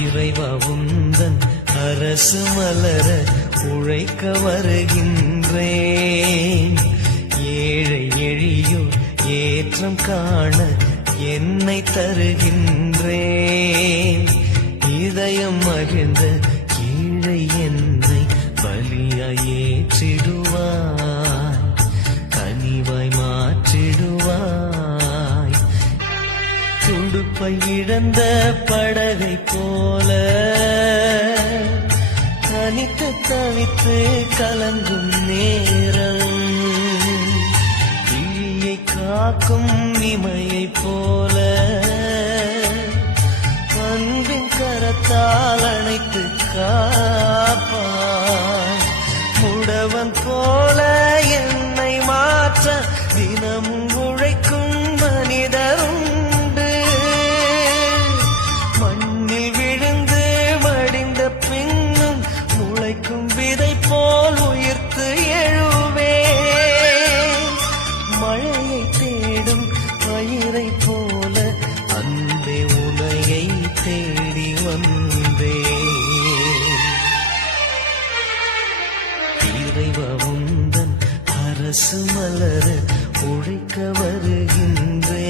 இறைவா உந்தன் அரசு மலர உழைக்க வருகின்றேன். ஏழை எளியோர் ஏற்றம் காண என்னை தருகின்றேன். இதயம் மகிழ்ந்த கீழை என்னை பலியாய் ஏற்றிடுவாய், கனிவாய் மாற்றிடுவாய். துடுப்பை இழந்த படகை போல தனித்து தவித்து கலங்கும் நேரம், கிளியை காக்கும் இமையை போல அன்பின் கரத்தால் அணைத்து காப்பாய். முடவன் போல என்னை மாற்ற தினமும் உழைக்கும் மனிதருண்டு. மண்ணில் விழுந்து மடிந்த பின்னும் முளைக்கும் விதை போல் உயிர்த்து எழுவேன். மழையை தேடும் பயிரை போல அன்பே உனையை தேடி வந்தேன். இறைவா உந்தன் அரசு மலர உழைக்க வருகின்றேன்.